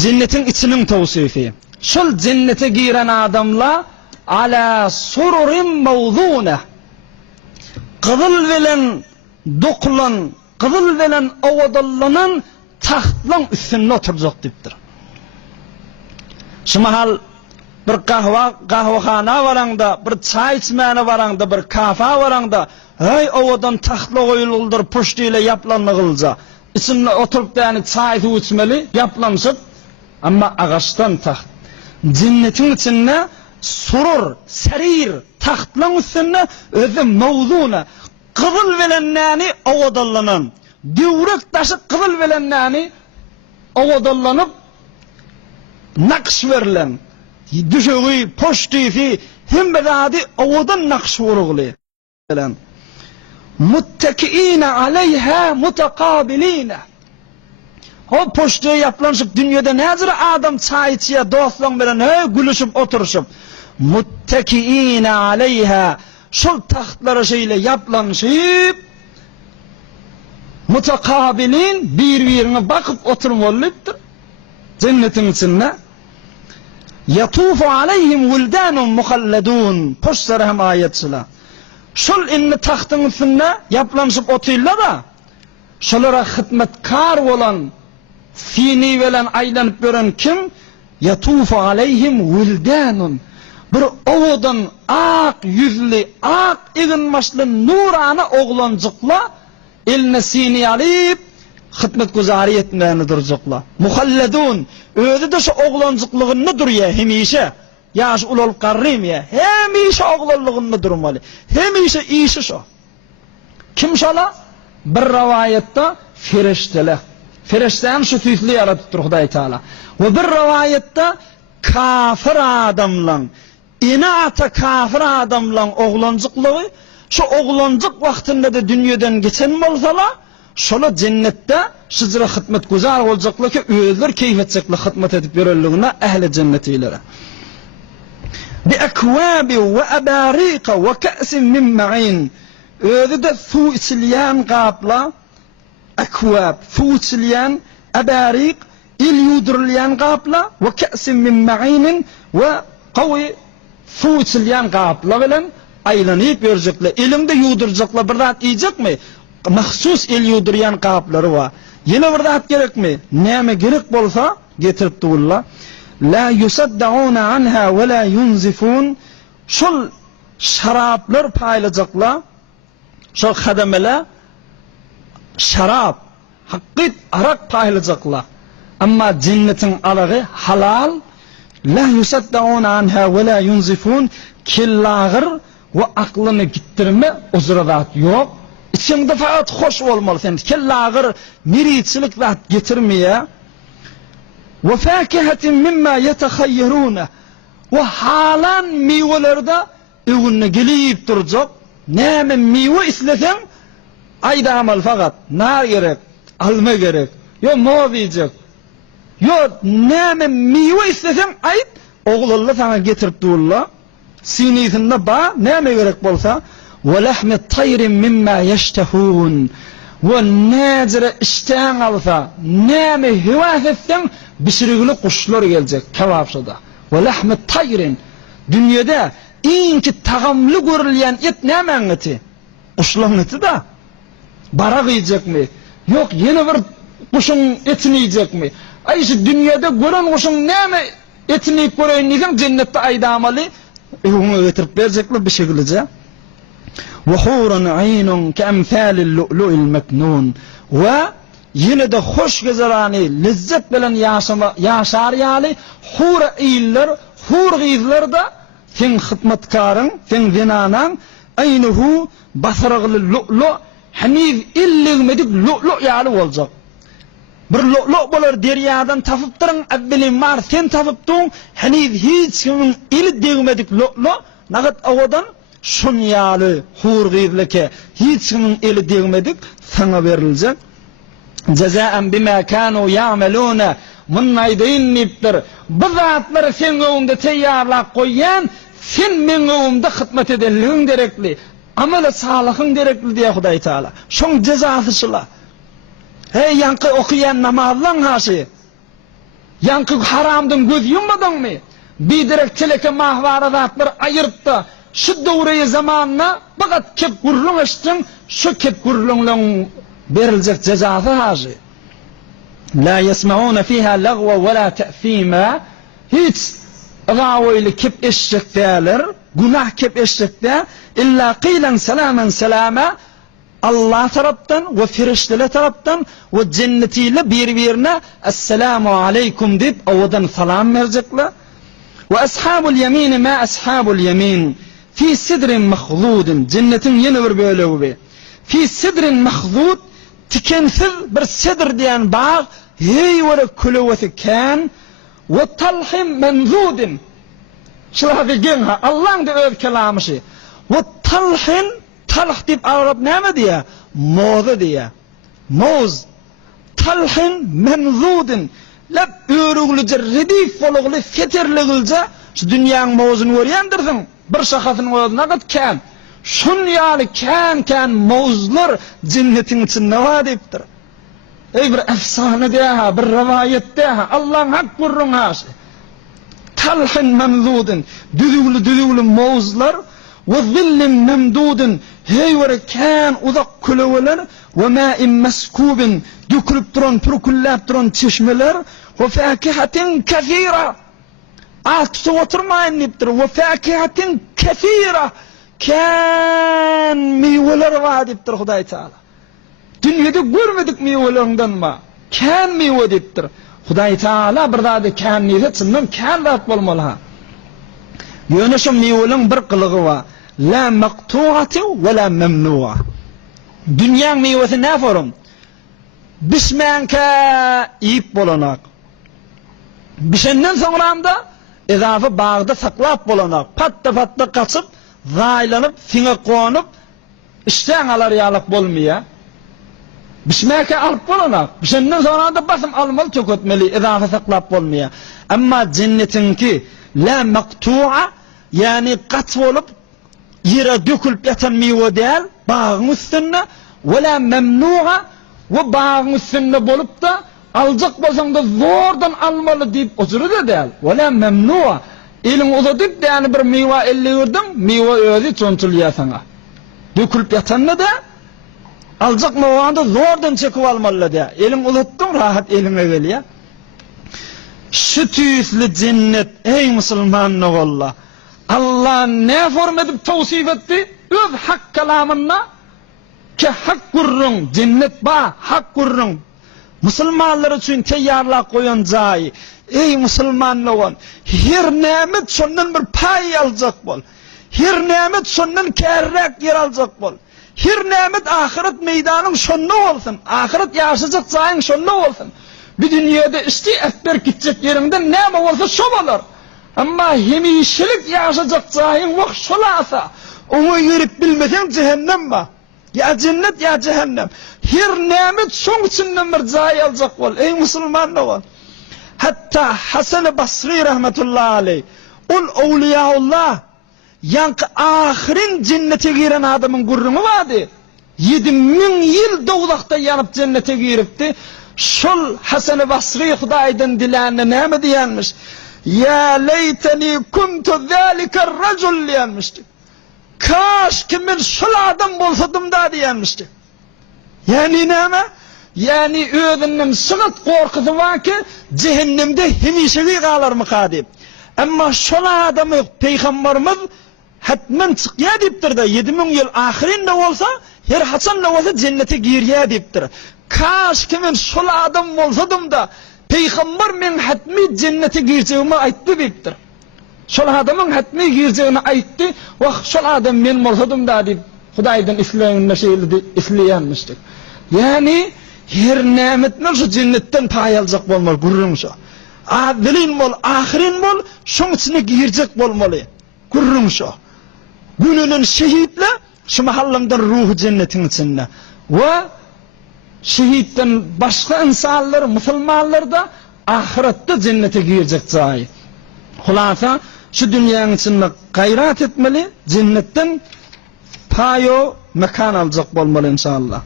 cennetin içinin tavsifi. Şol cennete giren adamla ala sururin mawduna. Qızıl bilen dokulan, qızıl bilen ovadallanan tahtlan üstünde oturacak diptir. Şu mahal bir kahvahana varanda, bir çay içmeyene varanda, bir kafa varanda, hey ovadan tahtla koyululdur, puştiyle yaplanma kılca. İçinde oturup da yani çay içmeli, yaplansıp, ama ağaçtan taht. Cennetin içinde surur, serir, tahtlan üstünde özü mevzuna, qızıl bilenlerini ovadallanan, divrek taşı qızıl bilenlerini ovadallanıp, nakş verilen, düşüğü, poştifi, hem bedadi ovadan nakş vurgulu. Muttekiine aleyha mutakabiline. O poştiye yapılanışıp dünyada nezir adam çay içiye dostlan veren, gülüşüp oturuşup. Muttekiine aleyha, şol tahtları şeyle yapılanışıp, mutakabilin birbirine bakıp oturum oluptur. Cennetin içinde. Yatufu aleyhim vuldanun muhalladun. Poşları hem ayetsila. Şol inni tahtın üstünde yapılanışıp otururlar da, şolara hizmetkar olan, fini veren, aylanıp gören kim? Yatufu aleyhim vuldanun. Bir ovadan ak yüzlü, ak iğinmaşlı nurana oğlancıkla eline sini alıp hizmet guzari etmeyeni duracakla. Muhalladun. Özü de şu oğlancıklığını duruyor hemişe. Yaş ulol karrim ya. Hemişe oğlanlığını durmalı. Hemişe işi şu. Kim şala? Bir rivayette ferişteler. Ferişteyen şu tüysülü yaratıp durur Huday Teala. Ve bir rivayette kafir adamlan, inata kafir adamlan oğlancıklığı, şu oğlancık vaktinde de dünyadan geçen olsalar, şola cennette sizlere hizmet güzel olacaklar ki özler keyif edecekler hizmet edip verildiğine ehli cennetiylere. Bi ekvabi ve abarika ve ka'sin min ma'in. Özü de su içilyen kapla, ekvab, su içilyen, abarik, il yudurlayan kapla ve ka'sin min ma'inin ve kavi su içilyen kapla bilen aylanıp verecekler. Elinde yuduracaklar, bir rahat yiyecek mi? Mahsus el yuduryan kapları var. Yine bir rahat gerek mi? Neme gerek bolsa getirip durulla. La yusaddauna anha ve la yunzifun. Şol şaraplar paylayacaklar. Şol hademeler şarap, hakkit arak paylayacaklar. Ama cennetin alağı halal. La yusaddauna anha ve la yunzifun. Killagır ve aklını gittirme uzradat yok. İçinde fakat hoş olmalı sen. Kellagır miritçilik vaat getirmeye. Ve fakihatin mimma yetehayyerune. Ve halan meyvelerde övünne gelip duracak. Neyme meyve islesen ayda amal fakat. Nar gerek, alma gerek. Yo mov diyecek. Yo neyme meyve islesen ayt oğlalla sana getirip dururlar. Sinizinde ba neyme gerek bolsa. وَلَحْمِ الطَّيْرٍ مِمَّا يَشْتَهُونَ وَالنَّازِرَ işten alsa, neyme hivas etsen, bişirgili kuşlar gelecek, kebapçıda. وَلَحْمِ الطَّيْرٍ dünyada inki tağamlı görülen et neymen eti? Kuşların eti de. Barak yiyecek mi? Yok yeni bir kuşun etini yiyecek mi? Ay şu dünyada gören kuşun neyme etini göreyim diysen, cennette aydamalı, onu getirip verecekler bir şekilde. وحور عين كأمثال اللؤلؤ المكنون ve yine de hoş gezerani lezzet bilen yaşar yali hur iyiller hur gizler de sen hizmetkarın sen zinanan aynuhu basaraglı lu'lu haniz illigmedik lu'lu yali olacak bir lu'lu bolar deryadan tapıptırın evvelin mar sen tapıptın haniz hiç kimin ili degmedik lu'lu nağıt avadan şunyalı hur gizlike hiç kimin eli degmedik sana verilecek cezaen bima kanu ya'maluna munnaydayn niptir bu zatları sen önünde tayyorlab qo'ygan sen men önümde hizmet edenliğin gerekli ameli salihın gerekli diye Huday Teala şun cezası şula hey yankı okuyan namazlan haşı Yankı haramdan göz yummadın mı? Bir direkt teleke mahvaradatlar ayırıp da şu doğruyu zamanına fakat kep gurrun açtın, şu kep gurrunla verilecek cezası hacı. La yesma'una fiha lagwa ve la te'fima. Hiç gavaylı kep eşecek değerler, günah kep eşecek değer, illa kıylen selamen selama, Allah taraftan ve firişteler taraftan ve cennetiyle birbirine Esselamu aleykum deyip avadan salam verecekler. Ve ashabul yemin ma ashabul yemin fi sidrin mahdudin, cennetin yeni bir bölümü. Fi sidrin mahdud, tikensiz bir sidr diyen bağ, heyvere külüveti kan ve talhim menzudin. Şurada genha Allah'ın da öz kelamı şey. Ve talhin, talh deyip Arap ne diye? Mozu diye. Moz. Talhin menzudin. Lep öğrüğlüce, redif oluğlu, fetirliğilce şu dünyanın mozunu öğrendirsin. Bir şakasının olduğuna kadar kan. Şun yani kan mozlar cennetin içinde var deyiptir. Ey bir efsane diye ha, bir rivayet diye ha, Allah'ın hak gurrun ha. Talhin memdudin, düdüğlü mozlar ve zillin memdudin, heyvere kan uzak külüveler ve mâin meskubin, dökülüp duran, pürküllâp duran çeşmeler ve fâkihatin kethîra. Tutup oturmayın deyiptir. Ve fâkihatin kethîra, kan meyveler var deyiptir Huday Teala. Dünyada görmedik meyvelerinden mi? Kan meyve deyiptir. Huday Teala bir daha da kan neyse çından kan rahat bolmalı ha. Yönüşüm meyvelerin bir kılığı var. La maktuati ve la memnu'a. Dünyanın meyvesi ne forum? Bişmenke iyip bolanak. Bişenden sonra da edafe bağda saklap bolanak. Patta kaçıp, zaylanıp, fine konup, işten alar yalıp bolmaya. Bişmeke alıp bolanak. Bişenden sonra da basım almalı töketmeli, edafe saklap bolmaya. Ama cennetinki la maktu'a, yani kaç olup, yere dökülüp yatan meyve değil, bağın üstünde, ve la memnu'a, ve bağın üstünde bolup da, alacak bolsan da zordan almalı deyip oturur da değil. Ve la memnu'a, elin uzadıp da yani bir meyve elle yurdun, meyve özü çontuluyor sana. Dökülüp yatanla da, alacak meyvanda zordan çekip almalı diye. Elin uzattın, rahat eline geliyor. Şu tüyüslü cennet, ey Müslüman oğullah, Allah ne form edip tavsif etti? Öz hak kelamına ki hak gurrun, cennet ba, hak gurrun. Müslümanlar için teyyarla koyan cayı. Ey Müslümanlar, her nimet sondan bir pay alacak bol. Her nimet sondan kerrek yer alacak bol. Her nimet ahiret meydanın sonunda olsun. Ahiret yaşayacak cayın sonunda olsun. Bir dünyada işte etber gidecek yerinden ne olsa şobalar. Ama hemişelik yaşayacak cahil vak şolasa, onu yürüp bilmeden cehennem var. Ya cennet ya cehennem. Her nimet son içinden bir cahil alacak ol. Ey Müslümanlar var. Hatta Hasan-ı Basri rahmetullahi aleyh, ol evliyaullah, yankı ahirin cennete giren adamın gurrunu vardı. 7000 yıl doğdakta yanıp cennete giripti. Şol Hasan-ı Basri Huday'dan dilenine ne mi diyenmiş? Ya leyteni kuntu zâliker racul diyenmişti. Kaş kimin şol adam bolsadım da diyenmişti. Yani ne mi? Yani özünün sınıt korkusu var ki cehennemde hemişeli kalır mı kadip. Ama şol adamı Peygamberimiz hatmen çıkıya deyiptir de 7000 yıl ahirinde olsa her Hasan'la olsa cennete giriya deyiptir. Kaş kimin şol adam bolsadım da Peygamber men hatmi cennete gireceğimi ayttı deyiptir. Şol adamın hatmi gireceğini ayttı ve şol adam men bolsadım da deyip Hudaydan İslam'ın şeyli isleyenmiştik. Yani her nimetler şu cennetten pay alacak bolmalı, gurrun şu. Adilin bol, ahirin bol, şun içine girecek bolmalı, gurrun şu. Gününün şehitle, şu mahallamdan ruhu cennetin içinde. Ve şehitten başka insanlar, Müslümanlar da ahirette cennete girecek cahil. Hulasa şu dünyanın içinde gayret etmeli, cennetten payo mekan alacak bolmalı inşallah.